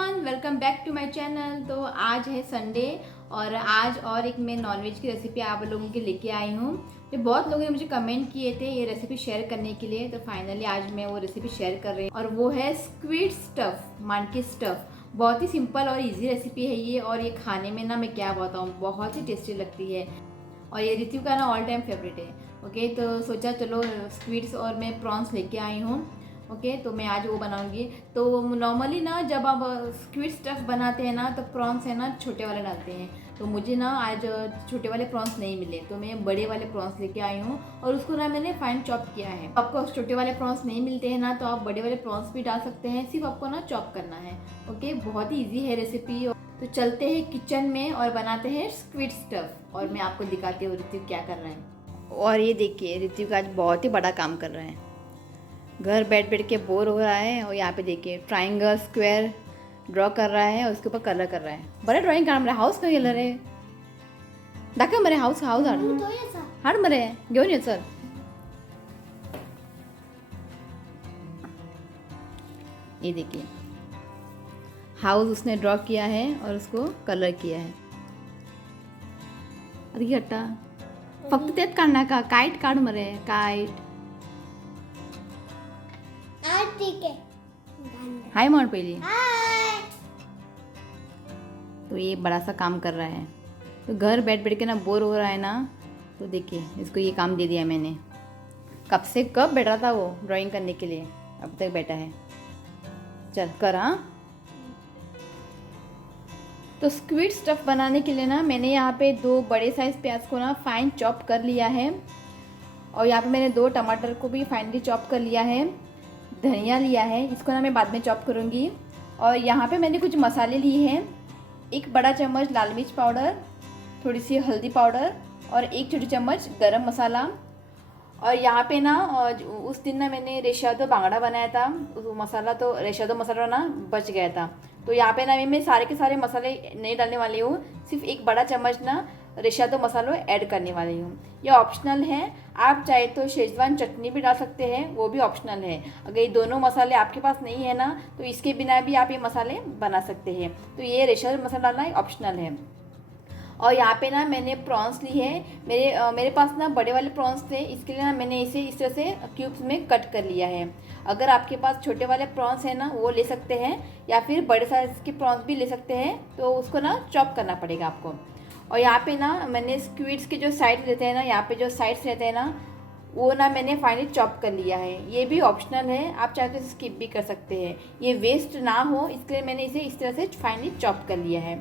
Everyone, welcome back to my channel. तो आज है संडे और आज और एक मैं नॉनवेज की रेसिपी आप लोगों के लेके आई हूँ। ये बहुत लोगों ने मुझे कमेंट किए थे ये रेसिपी शेयर करने के लिए, तो फाइनली आज मैं वो रेसिपी शेयर कर रही हूँ और वो है स्क्विड स्टफ, मानके स्टफ। बहुत ही सिंपल और इजी रेसिपी है ये, और ये खाने में ना मैं क्या बताऊँ, बहुत ही टेस्टी लगती है और ये रित्यु का ना ऑल टाइम फेवरेट है। ओके, तो सोचा चलो स्क्विड्स और मैं प्रॉन्स लेके आई हूँ। ओके, तो मैं आज वो बनाऊंगी। तो नॉर्मली ना जब आप स्क्विड स्टफ बनाते हैं ना तो प्रॉन्स है ना छोटे वाले डालते हैं, तो मुझे ना आज छोटे वाले प्रॉन्स नहीं मिले तो मैं बड़े वाले प्रॉन्स लेके आई हूँ और उसको ना मैंने फाइन चॉप किया है। आपको छोटे वाले प्रॉन्स नहीं मिलते हैं ना तो आप बड़े वाले प्रॉन्स भी डाल सकते हैं, सिर्फ आपको ना चॉप करना है। ओके, बहुत ही ईजी है रेसिपी। तो चलते हैं किचन में और बनाते हैं स्क्विड स्टफ और मैं आपको दिखाती हूँ ऋतिक क्या कर रहा है। और ये देखिए ऋतिक आज बहुत ही बड़ा काम कर रहा है, घर बैठ बैठ के बोर हो रहा है और यहाँ पे देखिए ट्राइंगल स्क्वायर ड्रॉ कर रहा है और उसके ऊपर कलर कर रहा है। बड़े ड्राइंग काम रहा है, हाउस का कलर है दाखा मरे हाउस हाउस हाड मरे घेऊन ये सर। ये देखिए हाउस उसने ड्रॉ किया है और उसको कलर किया है। अरे हट्टा फक्त तेच काढणार का, काइट काढ मरे काइट। ठीक है, हाय मोड़ पहली। तो ये बड़ा सा काम कर रहा है, तो घर बैठ बैठ के ना बोर हो रहा है ना, तो देखिए इसको ये काम दे दिया मैंने। कब से कब बैठा था वो ड्राइंग करने के लिए, अब तक बैठा है। चल कर। हाँ, तो स्क्विड स्टफ बनाने के लिए ना मैंने यहाँ पे 2 बड़े साइज प्याज को ना फाइन चॉप कर लिया है और यहाँ पे मैंने 2 टमाटर को भी फाइनली चॉप कर लिया है। धनिया लिया है, इसको ना मैं बाद में चॉप करूँगी। और यहाँ पे मैंने कुछ मसाले लिए हैं, 1 बड़ा चम्मच लाल मिर्च पाउडर, थोड़ी सी हल्दी पाउडर और 1 छोटी चम्मच गरम मसाला। और यहाँ पे ना उस दिन ना मैंने रेशादो बांगड़ा बनाया था, वो मसाला तो रेशादो मसाला ना बच गया था, तो यहाँ पे ना मैं सारे के सारे मसाले नहीं डालने वाली हूँ, सिर्फ 1 बड़ा चम्मच ना रेशादो मसालो ऐड करने वाली हूँ। ये ऑप्शनल है, आप चाहे तो शेजवान चटनी भी डाल सकते हैं, वो भी ऑप्शनल है। अगर ये दोनों मसाले आपके पास नहीं है ना तो इसके बिना भी आप ये मसाले बना सकते हैं। तो ये रेशादो मसाला डालना ऑप्शनल है। और यहाँ पे ना मैंने प्रॉन्स ली है, मेरे पास ना बड़े वाले प्रॉन्स थे, इसके लिए ना मैंने इसे इस तरह से क्यूब्स में कट कर लिया है। अगर आपके पास छोटे वाले प्रॉन्स हैं ना वो ले सकते हैं, या फिर बड़े साइज़ के प्रॉन्स भी ले सकते हैं, तो उसको ना चॉप करना पड़ेगा आपको। और यहाँ पे ना मैंने स्क्विड्स के जो साइड रहते हैं ना, यहाँ पे जो साइड्स रहते हैं ना वो ना मैंने फाइनली चॉप कर लिया है। ये भी ऑप्शनल है, आप चाहे तो स्किप भी कर सकते हैं, ये वेस्ट ना हो इसके लिए मैंने इसे इस तरह से फाइनली चॉप कर लिया है।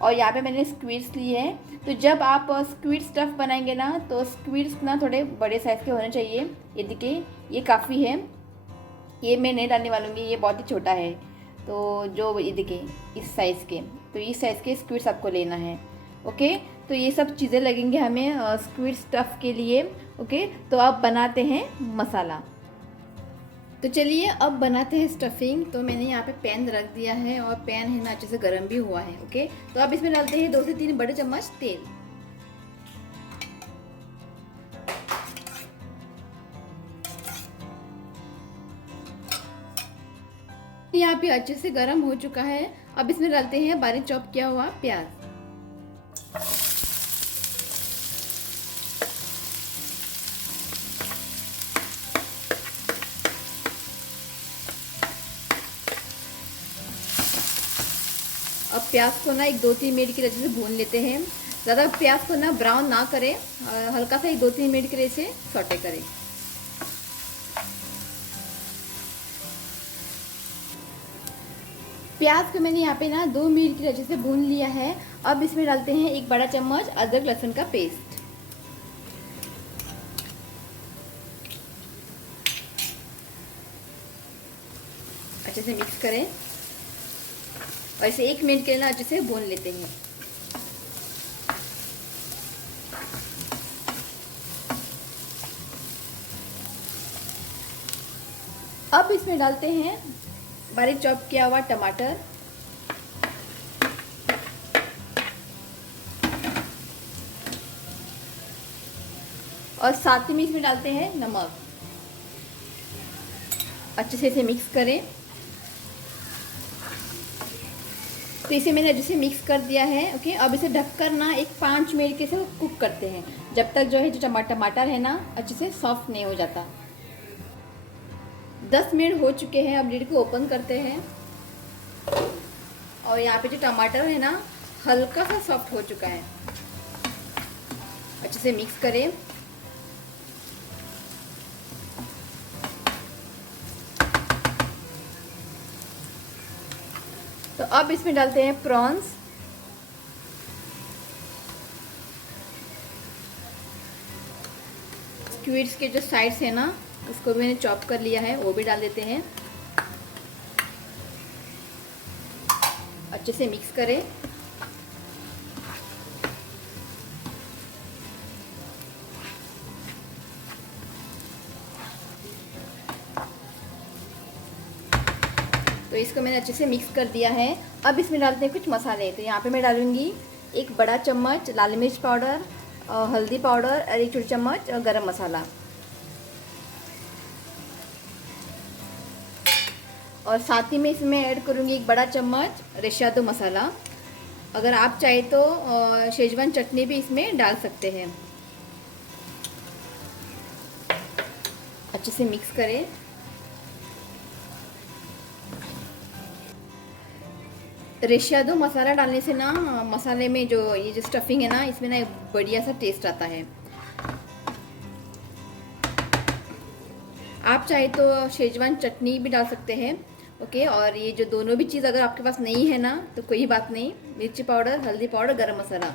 और यहाँ पे मैंने स्क्विड्स लिए हैं। तो जब आप स्क्विड स्टफ बनाएंगे ना तो स्क्विड्स ना थोड़े बड़े साइज़ के होने चाहिए। ये देखिए ये काफ़ी है, ये मैं नहीं डालने वालूँगी, ये बहुत ही छोटा है। तो जो ये देखिए इस साइज़ के, तो इस साइज़ के स्क्विड्स आपको लेना है। ओके, तो ये सब चीज़ें लगेंगे हमें स्क्विड स्टफ के लिए। ओके, तो अब बनाते हैं मसाला। तो चलिए अब बनाते हैं स्टफिंग। तो मैंने यहाँ पे पैन रख दिया है और पैन है ना अच्छे से गर्म भी हुआ है। ओके, तो अब इसमें डालते हैं 2 से 3 बड़े चम्मच तेल। यहाँ पे अच्छे से गर्म हो चुका है, अब इसमें डालते हैं बारीक चॉप किया हुआ प्याज। अब प्याज को ना 1-2-3 मिनट के लिए अच्छे से भून लेते हैं। ज़्यादा प्याज को ना ब्राउन ना करें, हल्का सा 1-2-3 मिनट के लिए इसे सौटे करें। प्याज को मैंने यहाँ पे ना 2 मिनट के लिए अच्छे से भून लिया है। अब इसमें डालते हैं 1 बड़ा चम्मच अदरक लहसुन का पेस्ट। अच्छे से मिक्स करें और इसे 1 मिनट के लिए ना अच्छे से भून लेते हैं। अब इसमें डालते हैं बारीक चॉप किया हुआ टमाटर, और साथ ही में इसमें डालते हैं नमक। अच्छे से इसे मिक्स करें तो इसे मैंने अच्छे से मिक्स कर दिया है। ओके, अब इसे ढककर ना एक 5 मिनट के से कुक करते हैं, जब तक जो है जो टमाटर है ना अच्छे से सॉफ्ट नहीं हो जाता। 10 मिनट हो चुके हैं, अब लिड को ओपन करते हैं और यहाँ पे जो टमाटर है ना हल्का सा सॉफ्ट हो चुका है। अच्छे से मिक्स करें। तो अब इसमें डालते हैं प्रॉन्स। स्क्विड्स के जो साइड्स है ना उसको भी मैंने चॉप कर लिया है, वो भी डाल देते हैं। अच्छे से मिक्स करें। तो इसको मैंने अच्छे से मिक्स कर दिया है। अब इसमें डालते हैं कुछ मसाले। तो यहाँ पे मैं डालूंगी 1 बड़ा चम्मच लाल मिर्च पाउडर, हल्दी पाउडर और 1 छोटी चम्मच गरम मसाला, और साथ ही में इसमें ऐड करूँगी 1 बड़ा चम्मच रेशादो मसाला। अगर आप चाहे तो शेजवान चटनी भी इसमें डाल सकते हैं। अच्छे से मिक्स करें। रेशादो मसाला डालने से ना मसाले में जो ये जो स्टफिंग है ना इसमें ना एक बढ़िया सा टेस्ट आता है। आप चाहे तो शेजवान चटनी भी डाल सकते हैं। ओके, और ये जो दोनों भी चीज़ अगर आपके पास नहीं है ना तो कोई बात नहीं, मिर्ची पाउडर, हल्दी पाउडर, गरम मसाला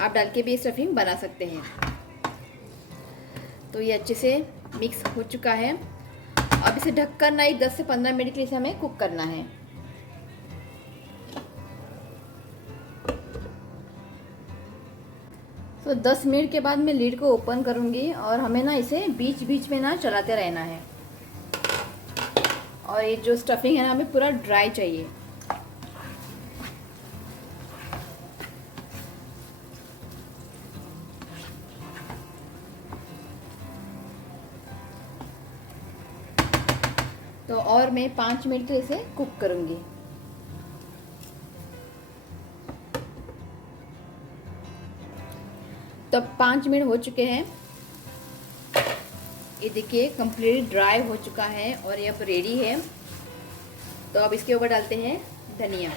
आप डाल के भी स्टफिंग बना सकते हैं। तो ये अच्छे से मिक्स हो चुका है। अब इसे ढककर ना एक 10 से 15 मिनट के लिए हमें कुक करना है। तो 10 मिनट के बाद मैं लीड को ओपन करूँगी और हमें ना इसे बीच बीच में ना चलाते रहना है। और ये जो स्टफिंग है ना हमें पूरा ड्राई चाहिए। तो और मैं 5 मिनट तो इसे कुक करूँगी। तो 5 मिनट हो चुके हैं। ये देखिए कंप्लीट ड्राई हो चुका है और ये अब रेडी है। तो अब इसके ऊपर डालते हैं धनिया।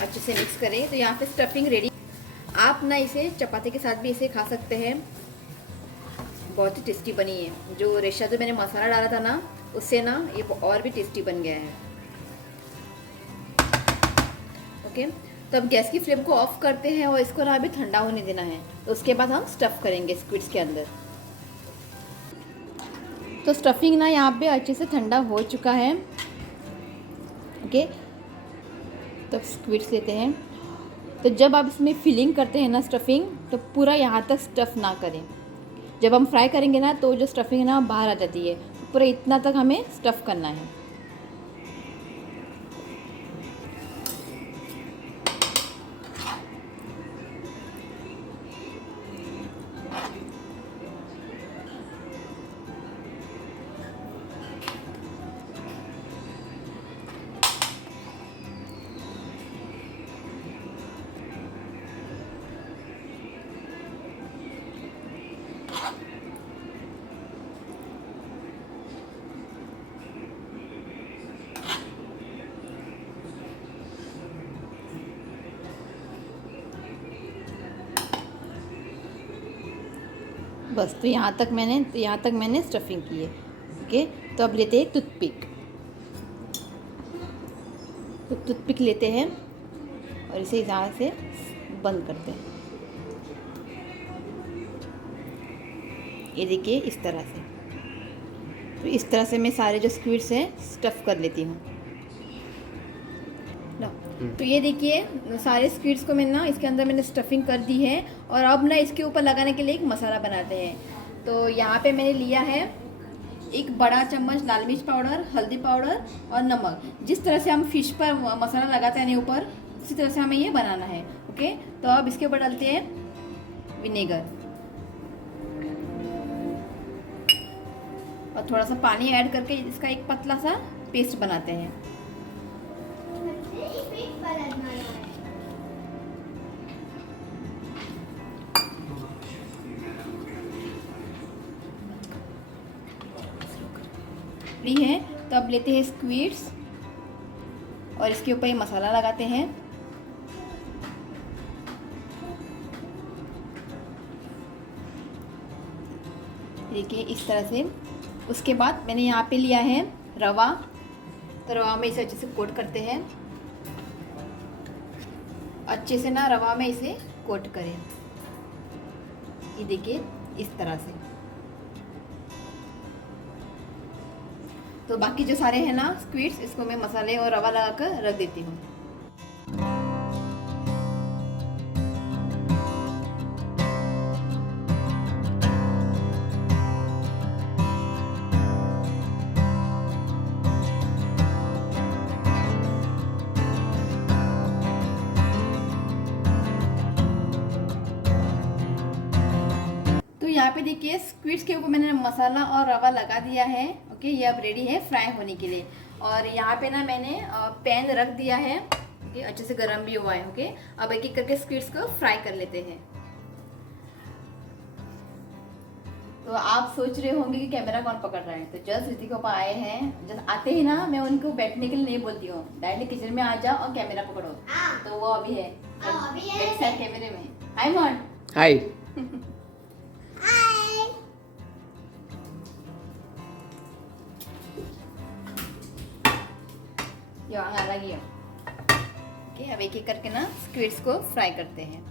अच्छे से मिक्स करें। तो यहाँ पे स्टफिंग रेडी। आप ना इसे चपाती के साथ भी इसे खा सकते हैं, बहुत ही टेस्टी बनी है। जो रेशा जो मैंने मसाला डाला था ना उससे ना ये और भी टेस्टी बन गया है। ओके, तो अब गैस की फ्लेम को ऑफ करते हैं और इसको ना अभी ठंडा होने देना है। तो उसके बाद हम स्टफ़ करेंगे स्क्विड्स के अंदर। तो स्टफिंग ना यहाँ पे अच्छे से ठंडा हो चुका है। ओके, तो स्क्विड्स लेते हैं। तो जब आप इसमें फिलिंग करते हैं ना स्टफिंग, तो पूरा यहाँ तक स्टफ़ ना करें। जब हम फ्राई करेंगे ना तो जो स्टफिंग है ना बाहर आ जाती है, पूरा इतना तक हमें स्टफ़ करना है। बस, तो यहाँ तक मैंने स्टफिंग की है। ओके, तो अब लेते हैं टूथपिक। तो टूथपिक लेते हैं और इसे यहाँ से बंद करते हैं। ये देखिए इस तरह से। तो इस तरह से मैं सारे जो स्क्विड्स हैं स्टफ़ कर लेती हूँ। तो ये देखिए सारे स्क्विड्स को मैंने ना इसके अंदर मैंने स्टफिंग कर दी है। और अब ना इसके ऊपर लगाने के लिए एक मसाला बनाते हैं। तो यहाँ पे मैंने लिया है 1 बड़ा चम्मच लाल मिर्च पाउडर, हल्दी पाउडर और नमक। जिस तरह से हम फिश पर मसाला लगाते हैं ऊपर, उसी तरह से हमें ये बनाना है। ओके, तो अब इसके ऊपर डालते हैं विनेगर। थोड़ा सा पानी ऐड करके इसका एक पतला सा पेस्ट बनाते हैं। है तो अब लेते हैं स्क्वीड्स और इसके ऊपर ये मसाला लगाते हैं। देखिए इस तरह से। उसके बाद मैंने यहाँ पे लिया है रवा, तो रवा में इसे अच्छे से कोट करते हैं। अच्छे से ना रवा में इसे कोट करें, ये देखिए इस तरह से। तो बाकी जो सारे हैं ना स्क्वीड्स, इसको मैं मसाले और रवा लगा कर रख देती हूँ। यहाँ पे देखिए स्क्वीड्स के ऊपर मैंने मसाला और रवा लगा दिया है। ओके, ये अब रेडी है फ्राई होने के लिए। और यहाँ पे ना मैंने पैन रख दिया है। ओके, अच्छे से गर्म भी हुआ है। ओके, अब एक एक करके स्क्वीड्स को फ्राई कर लेते हैं। तो आप सोच रहे होंगे कि कैमरा कौन पकड़ रहा है, तो जस्ट ऋतिक पापा आए हैं। जस्ट आते ही ना मैं उनको बैठने के लिए नहीं बोलती हूँ, डायरेक्ट किचन में आ जाओ और कैमरा पकड़ो। तो वो अभी है कैमरे में। हाय मॉन। हाय। ओके, अब एक एक करके ना स्क्वीड्स को फ्राई करते हैं।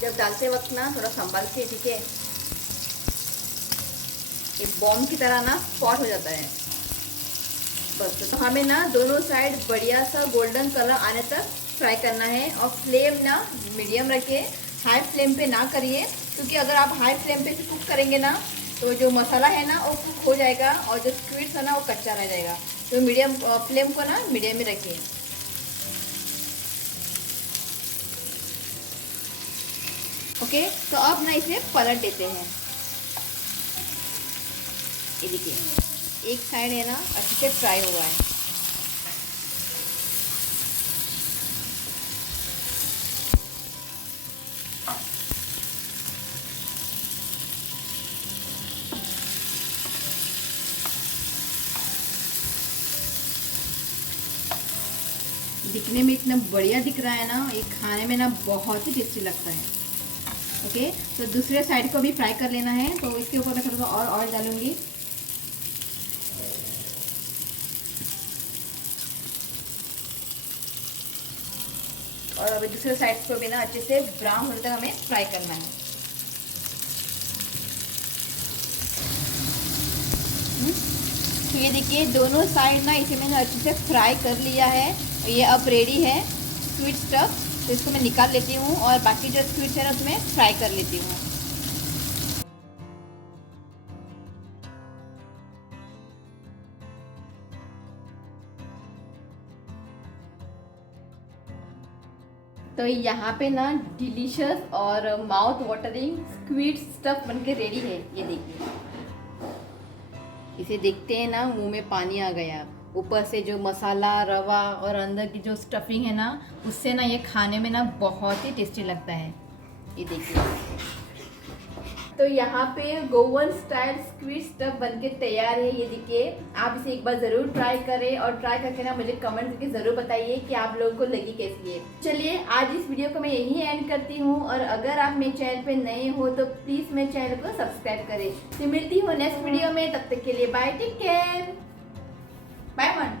जब डालते वक्त ना थोड़ा संभाल के, ठीक है, ये बॉम्ब की तरह ना स्पॉट हो जाता है बस। तो हमें ना दोनों साइड बढ़िया सा गोल्डन कलर आने तक फ्राई करना है। और फ्लेम ना मीडियम रखिए, हाई फ्लेम पे ना करिए, क्योंकि अगर आप हाई फ्लेम पे कुक करेंगे ना तो जो मसाला है ना वो कुक हो जाएगा और जो स्क्वीड्स है ना वो कच्चा रह जाएगा। तो मीडियम फ्लेम को ना मीडियम में रखिए। ओके, तो अब ना इसे पलट देते हैं। ये देखिए एक साइड है ना अच्छे से फ्राई हुआ है। दिखने में इतना बढ़िया दिख रहा है ना, ये खाने में ना बहुत ही टेस्टी लगता है। ओके, तो दूसरे साइड को भी फ्राई कर लेना है। तो इसके ऊपर मैं थोड़ा सा और ऑयल डालूंगी। और अभी दूसरे साइड को भी ना अच्छे से ब्राउन होने तक हमें फ्राई करना है। तो ये देखिए दोनों साइड ना इसे मैंने अच्छे से फ्राई कर लिया है। ये अब रेडी है स्वीट स्टफ। तो इसको मैं निकाल लेती हूँ और बाकी जो स्वीट्स है ना उसमें फ्राई कर लेती हूँ। तो यहाँ पे ना डिलीशियस और माउथ वाटरिंग स्वीट स्टफ बनके रेडी है। ये देखिए, इसे देखते हैं ना मुंह में पानी आ गया। ऊपर से जो मसाला, रवा और अंदर की जो स्टफिंग है ना, उससे ना ये खाने में ना बहुत ही टेस्टी लगता है। ये देखिए, तो यहाँ पे गोवन स्टाइल स्क्वीड स्टफ बनके तैयार है। ये देखिए, आप इसे एक बार ज़रूर ट्राई करें और ट्राई करके ना मुझे कमेंट करके ज़रूर बताइए कि आप लोगों को लगी कैसी है। चलिए आज इस वीडियो को मैं यहीं एंड करती हूँ। और अगर आप मेरे चैनल पे नए हो तो प्लीज़ मेरे चैनल को सब्सक्राइब करें। तो मिलती हूँ नेक्स्ट वीडियो में, तब तक के लिए bye, take care, bye one.